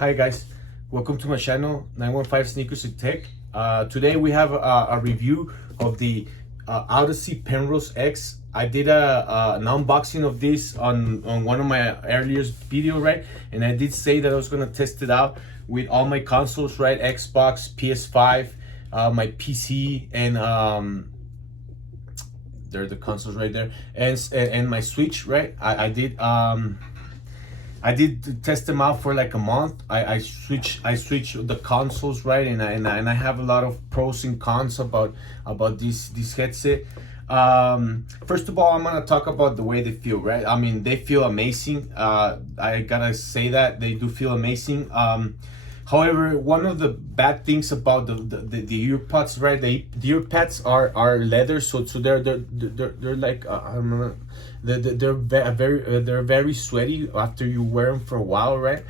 Hi guys, welcome to my channel 915 Sneakers and Tech. Today we have a review of the Audeze Penrose X. I did an unboxing of this on one of my earliest video, right? And I did say that I was gonna test it out with all my consoles, right? Xbox, PS5, my PC, and there are the consoles right there, and my Switch, right? I did test them out for like a month. I switched the consoles, right, and I have a lot of pros and cons about this headset. First of all, I'm gonna talk about the way they feel, right? I mean, they feel amazing. I gotta say that they do feel amazing. However, one of the bad things about the earpods, right? The earpads are leather, so they're like I don't know, they're very sweaty after you wear them for a while, right?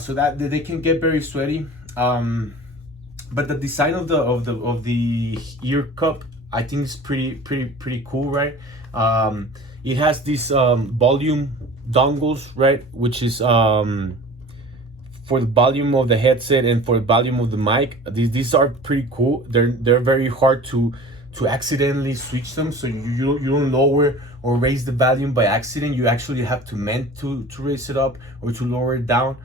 So that they can get very sweaty. But the design of the ear cup, I think is pretty cool, right? It has these volume dongles, right, which is for the volume of the headset and for the volume of the mic. These are pretty cool. They're very hard to accidentally switch them, so you don't lower or raise the volume by accident. You actually have to meant to raise it up or to lower it down.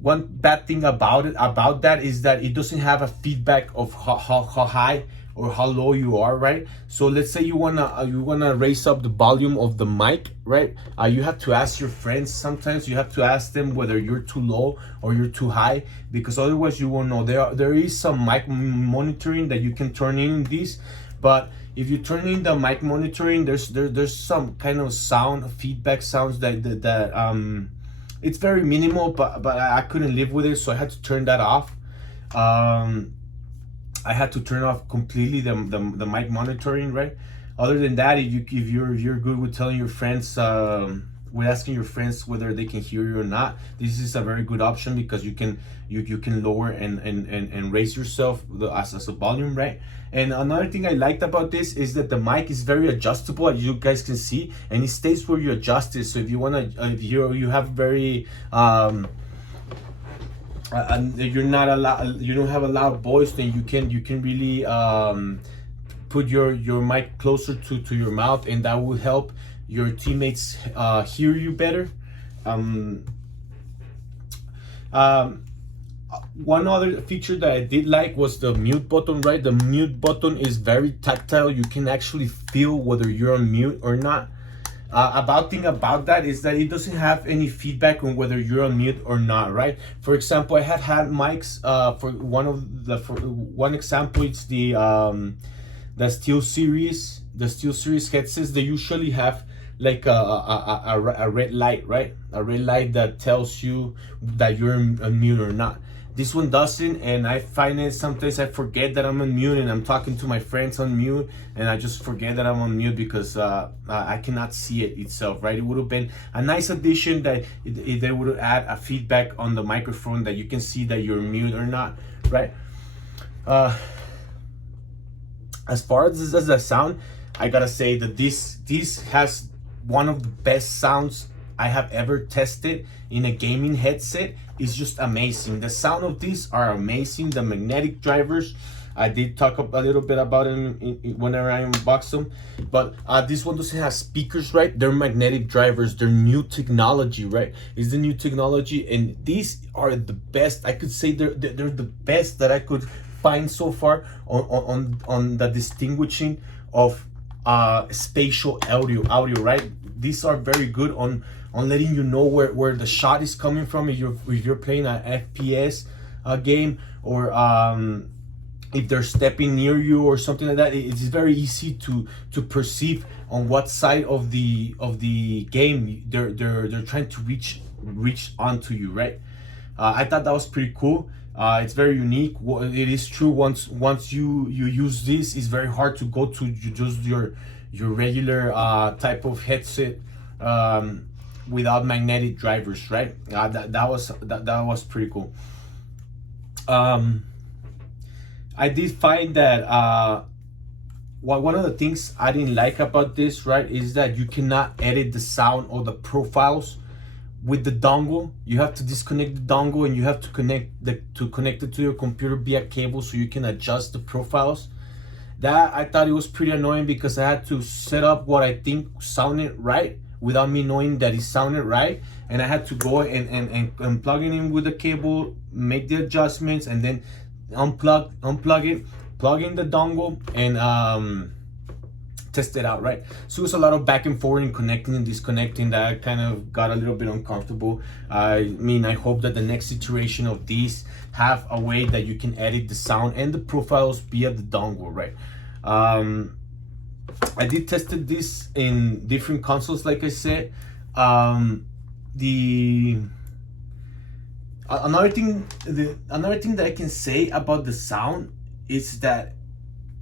One bad thing about that is that it doesn't have a feedback of how high or how low you are, right? So let's say you wanna raise up the volume of the mic, right? You have to ask your friends. Sometimes you have to ask them whether you're too low or you're too high, because otherwise you won't know. There is some mic monitoring that you can turn in this, but if you turn in the mic monitoring, there's some kind of sound feedback sounds that it's very minimal, but I couldn't live with it, so I had to turn that off. I had to turn off completely the mic monitoring, right? Other than that, if you're good with telling your friends, with asking your friends whether they can hear you or not, this is a very good option, because you can lower and raise yourself as a volume, right? And another thing I liked about this is that the mic is very adjustable, as you guys can see, and it stays where you adjust it. So if you wanna, if you have very and you're not allowed, you don't have a loud voice, then you can really put your mic closer to your mouth, and that will help your teammates hear you better. One other feature that I did like was the mute button, right? The mute button is very tactile. You can actually feel whether you're on mute or not. About that is that it doesn't have any feedback on whether you're on mute or not, right? For example, I had mics for one example, it's the SteelSeries headsets. They usually have like a red light, right? A red light that tells you that you're on mute or not. This one doesn't, and I find it sometimes I forget that I'm on mute and I'm talking to my friends on mute, and I just forget that I'm on mute because I cannot see it itself, right? It would have been a nice addition that they would add a feedback on the microphone that you can see that you're mute or not, right? As far as the sound, I gotta say that this has one of the best sounds I have ever tested in a gaming headset. It's just amazing. The sound of these are amazing. The magnetic drivers, I did talk a little bit about it whenever I unbox them, but this one doesn't have speakers, right? They're magnetic drivers. They're new technology, right? It's the new technology, and these are the best. I could say they're the best that I could find so far on the distinguishing of spatial audio, right? These are very good on letting you know where the shot is coming from, if you're playing an FPS game, or if they're stepping near you or something like that. It's very easy to perceive on what side of the game they're trying to reach onto you, right? I thought that was pretty cool. It's very unique. It is true, once you use this, it's very hard to go to just your regular type of headset without magnetic drivers, right? That was pretty cool. I did find that one of the things I didn't like about this, right, is that you cannot edit the sound or the profiles with the dongle. You have to disconnect the dongle and you have to connect it to your computer via cable so you can adjust the profiles. That I thought it was pretty annoying because I had to set up what I think sounded right without me knowing that it sounded right, and I had to go and plug it in with the cable, make the adjustments, and then unplug it, plug in the dongle, and test it out, right? So it was a lot of back and forth and connecting and disconnecting that kind of got a little bit uncomfortable. I mean, I hope that the next iteration of these have a way that you can edit the sound and the profiles via the dongle, right? I did tested this in different consoles, like I said. Another thing that I can say about the sound is that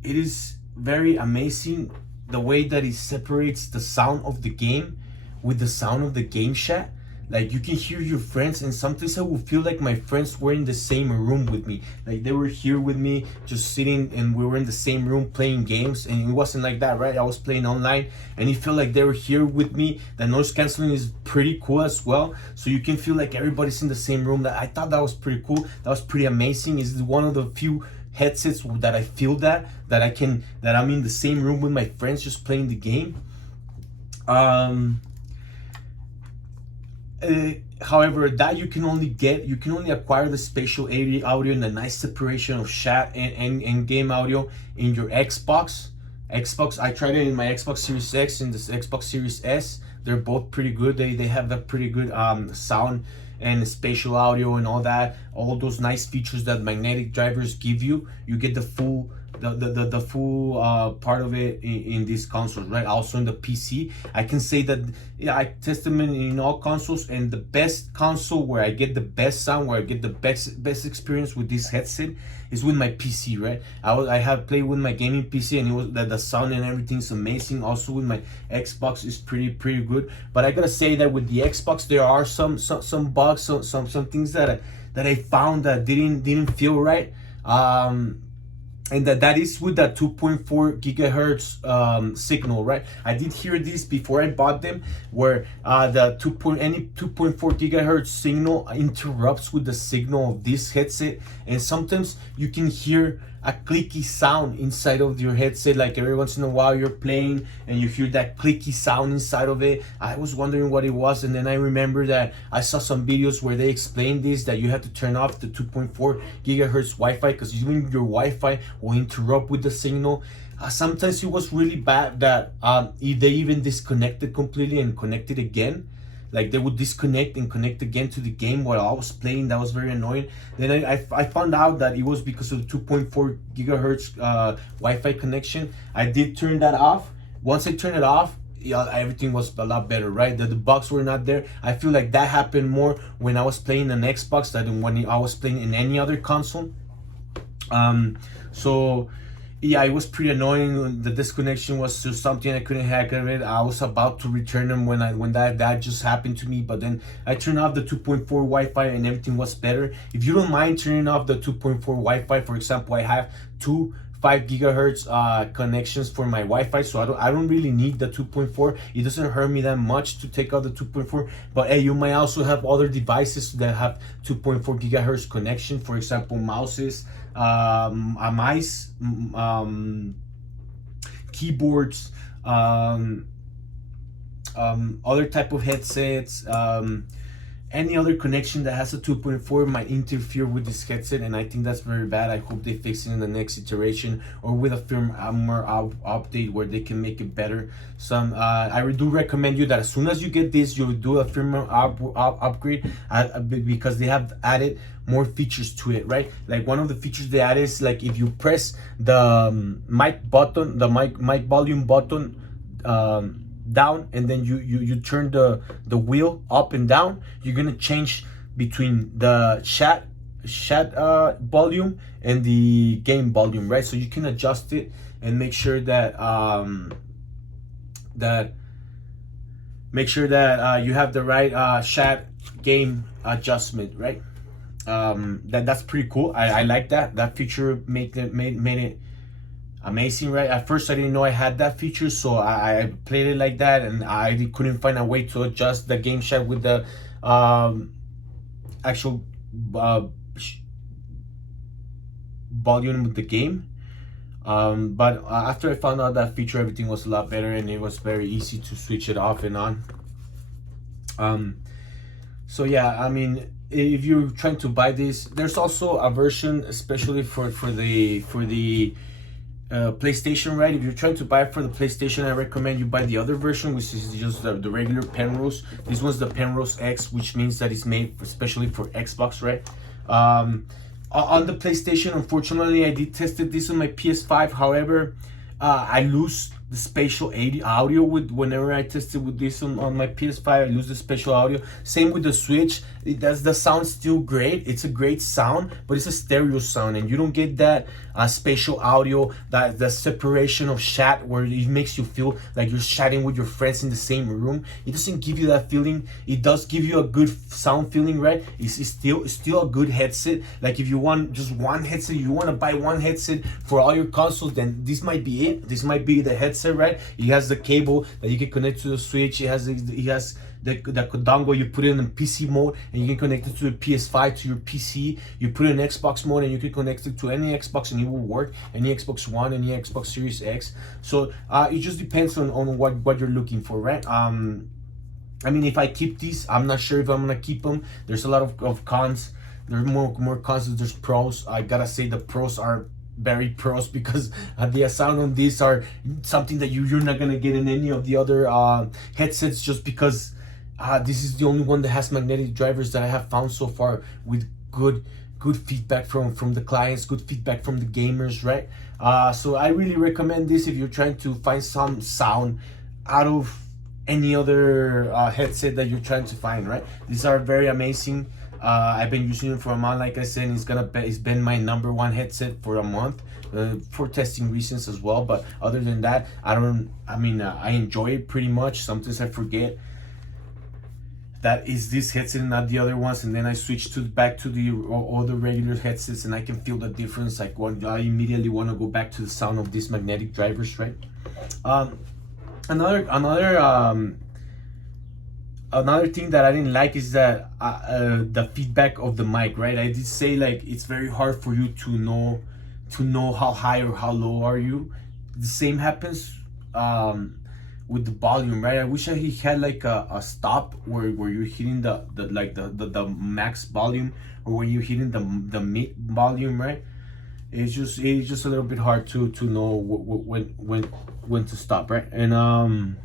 it is very amazing the way that it separates the sound of the game with the sound of the game chat. Like, you can hear your friends, and sometimes I will feel like my friends were in the same room with me. Like, they were here with me, just sitting, and we were in the same room playing games. And it wasn't like that, right? I was playing online, and it felt like they were here with me. The noise canceling is pretty cool as well, so you can feel like everybody's in the same room. I thought that was pretty cool. That was pretty amazing. It's one of the few headsets that I feel that I'm in the same room with my friends just playing the game. However, that you can only acquire the spatial audio and the nice separation of chat and game audio in your Xbox. I tried it in my Xbox Series X and this Xbox Series S. They're both pretty good. They have that pretty good sound and spatial audio and all that, all those nice features that magnetic drivers give you. You get the full part of it in these consoles, right? Also in the PC, I can say that I tested them in all consoles, and the best console where I get the best sound, where I get the best experience with this headset is with my PC, right? I have played with my gaming PC, and it was the sound and everything's amazing. Also with my Xbox is pretty good, but I gotta say that with the Xbox there are some bugs, some things that I found that didn't feel right. And that is with that 2.4 gigahertz signal, right? I did hear this before I bought them, where the 2.4 gigahertz signal interrupts with the signal of this headset, and sometimes you can hear a clicky sound inside of your headset. Like, every once in a while you're playing and you hear that clicky sound inside of it. I was wondering what it was, and then I remember that I saw some videos where they explained this, that you have to turn off the 2.4 gigahertz Wi-Fi because even your Wi-Fi will interrupt with the signal. Sometimes it was really bad that they even disconnected completely and connected again. Like, they would disconnect and connect again to the game while I was playing. That was very annoying. Then I found out that it was because of the 2.4 gigahertz Wi-Fi connection. I did turn that off. Once I turned it off, everything was a lot better, right? The bugs were not there. I feel like that happened more when I was playing an Xbox than when I was playing in any other console. So yeah, it was pretty annoying. The disconnection was just something I couldn't hack of it. I was about to return them when that just happened to me, but then I turned off the 2.4 Wi-Fi and everything was better. If you don't mind turning off the 2.4 Wi-Fi, for example, I have two 5 gigahertz connections for my Wi-Fi, so I don't really need the 2.4. It doesn't hurt me that much to take out the 2.4. But hey, you might also have other devices that have 2.4 gigahertz connection. For example, mouses, mice, keyboards, other type of headsets. Any other connection that has a 2.4 might interfere with this headset, and I think that's very bad. I hope they fix it in the next iteration, or with a firmware update where they can make it better. I do recommend you that as soon as you get this, you do a firmware upgrade because they have added more features to it, right? Like, one of the features they added is, like, if you press the mic button, the mic volume button down, and then you turn the wheel up and down, you're gonna change between the chat volume and the game volume, right? So you can adjust it and make sure that you have the right chat game adjustment, right? That's pretty cool. I like that feature. Made it amazing, right? At first I didn't know I had that feature, so I played it like that, and I couldn't find a way to adjust the game chat with the actual uh, volume with the game. But after I found out that feature, everything was a lot better, and it was very easy to switch it off and on. So yeah, I mean, if you're trying to buy this, there's also a version especially for the PlayStation, right? If you're trying to buy it for the PlayStation, I recommend you buy the other version, which is just the regular Penrose. This one's the Penrose X, which means that it's made especially for Xbox, right? On the PlayStation, unfortunately, I did tested this on my PS5. However, I lose the spatial audio with whenever I tested with this on my PS5. I lose the spatial audio. Same with the Switch. It does, the sound still great. It's a great sound, but it's a stereo sound, and you don't get that spatial audio, that the separation of chat where it makes you feel like you're chatting with your friends in the same room. It doesn't give you that feeling. It does give you a good sound feeling, right? It's still a good headset. Like if you want just one headset, you want to buy one headset for all your consoles, then this might be it. This might be the headset, right? It has the cable that you can connect to the Switch. It has the dongle. You put it in PC mode and you can connect it to the PS5 to your PC. You put it in Xbox mode and you can connect it to any Xbox and it will work. Any Xbox One, any Xbox Series X. So it just depends on what you're looking for, right? I mean, if I keep these, I'm not sure if I'm gonna keep them. There's a lot of cons. There's more cons than there's pros. I gotta say the pros are very pros because the sound on these are something that you're not gonna get in any of the other headsets, just because this is the only one that has magnetic drivers that I have found so far, with good feedback from the clients, good feedback from the gamers, right? So I really recommend this if you're trying to find some sound out of any other headset that you're trying to find, right? These are very amazing. I've been using it for a month, like I said. It's been my number one headset for a month, for testing reasons as well. But other than that, I enjoy it pretty much. Sometimes I forget that is this headset and not the other ones, and then I switch back to the other regular headsets, and I can feel the difference. Like I immediately want to go back to the sound of these magnetic drivers, right? Another thing that I didn't like is that the feedback of the mic, right? I did say like it's very hard for you to know how high or how low are you. The same happens with the volume, right? I wish I had like a stop where you're hitting the max volume, or when you're hitting the mid volume, right? It's just a little bit hard to know when to stop, right? And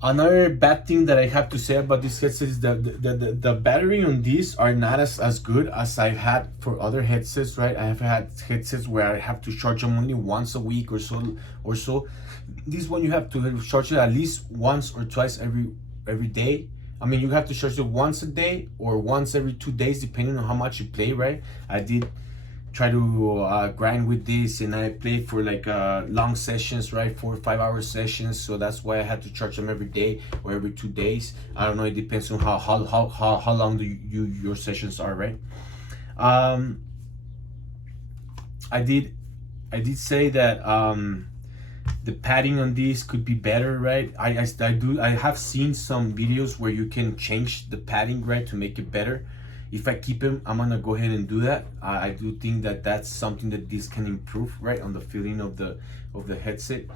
another bad thing that I have to say about this headset is that the battery on these are not as good as I've had for other headsets, right? I have had headsets where I have to charge them only once a week or so. This one you have to charge it at least once or twice every day. I mean, you have to charge it once a day or once every 2 days, depending on how much you play, right? I did try to grind with this, and I played for like long sessions, right? 4 or 5 hour sessions. So that's why I had to charge them every day or every 2 days. I don't know, it depends on how long your sessions are, right? I did say that the padding on these could be better, right? I have seen some videos where you can change the padding, right, to make it better. If I keep him, I'm gonna go ahead and do that. I do think that that's something that this can improve, right, on the feeling of the headset.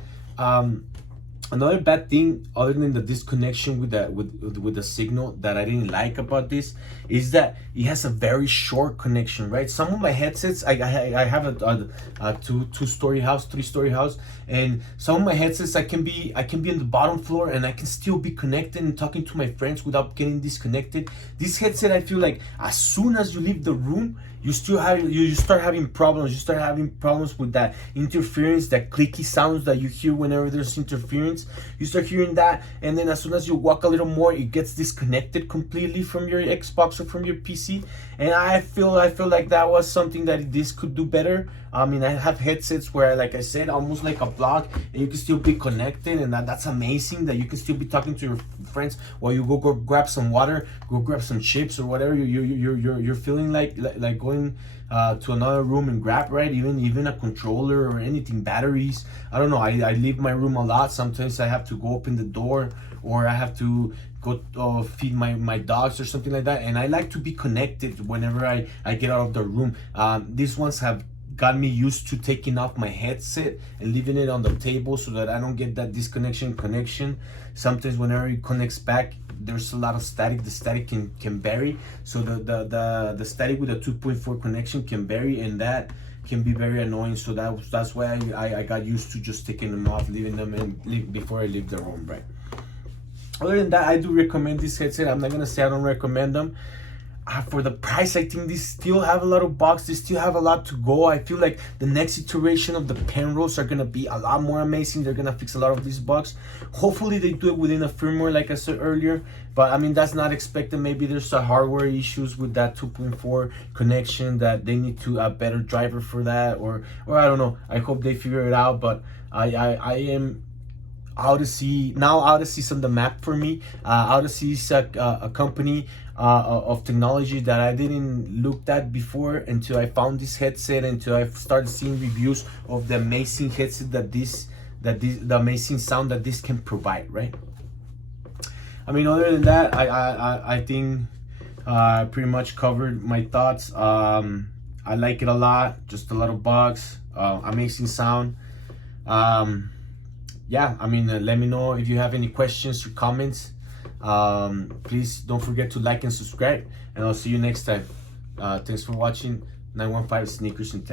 Another bad thing, other than the disconnection with the signal, that I didn't like about this is that it has a very short connection, right? Some of my headsets, I have a 2-story house, 3-story house, and some of my headsets I can be on the bottom floor and I can still be connected and talking to my friends without getting disconnected. This headset, I feel like as soon as you leave the room, you start having problems. You start having problems with that interference, that clicky sounds that you hear whenever there's interference. You start hearing that, and then as soon as you walk a little more, it gets disconnected completely from your Xbox or from your PC. And I feel like that was something that this could do better. I mean, I have headsets where, like I said, almost like a block, and you can still be connected, and that's amazing that you can still be talking to your friends while you go grab some water, go grab some chips or whatever you're feeling like going to another room and grab, right? Even a controller or anything, batteries. I don't know. I leave my room a lot. Sometimes I have to go open the door or I have to go feed my dogs or something like that, and I like to be connected whenever I get out of the room. These ones have got me used to taking off my headset and leaving it on the table so that I don't get that connection. Sometimes whenever it connects back, there's a lot of static. The static can vary, so the static with a 2.4 connection can vary, and that can be very annoying. So that's why I got used to just taking them off, leaving them in before I leave the room, right? Other than that, I do recommend this headset. I'm not gonna say I don't recommend them. For the price, I think these still have a lot of bugs. They still have a lot to go. I feel like the next iteration of the Penrose are gonna be a lot more amazing. They're gonna fix a lot of these bugs. Hopefully they do it within a firmware, like I said earlier, but I mean, that's not expected. Maybe there's a hardware issues with that 2.4 connection that they need to a better driver for that, or I don't know. I hope they figure it out, but I am Audeze's on the map for me. Audeze is a company of technology that I didn't look at before until I found this headset, until I started seeing reviews of the amazing headset the amazing sound that this can provide, right? I mean, other than that, I think I pretty much covered my thoughts. I like it a lot. Just a lot of bugs, amazing sound. Yeah, I mean, let me know if you have any questions or comments. Please don't forget to like and subscribe, and I'll see you next time. Thanks for watching 915 Sneakers and Tech.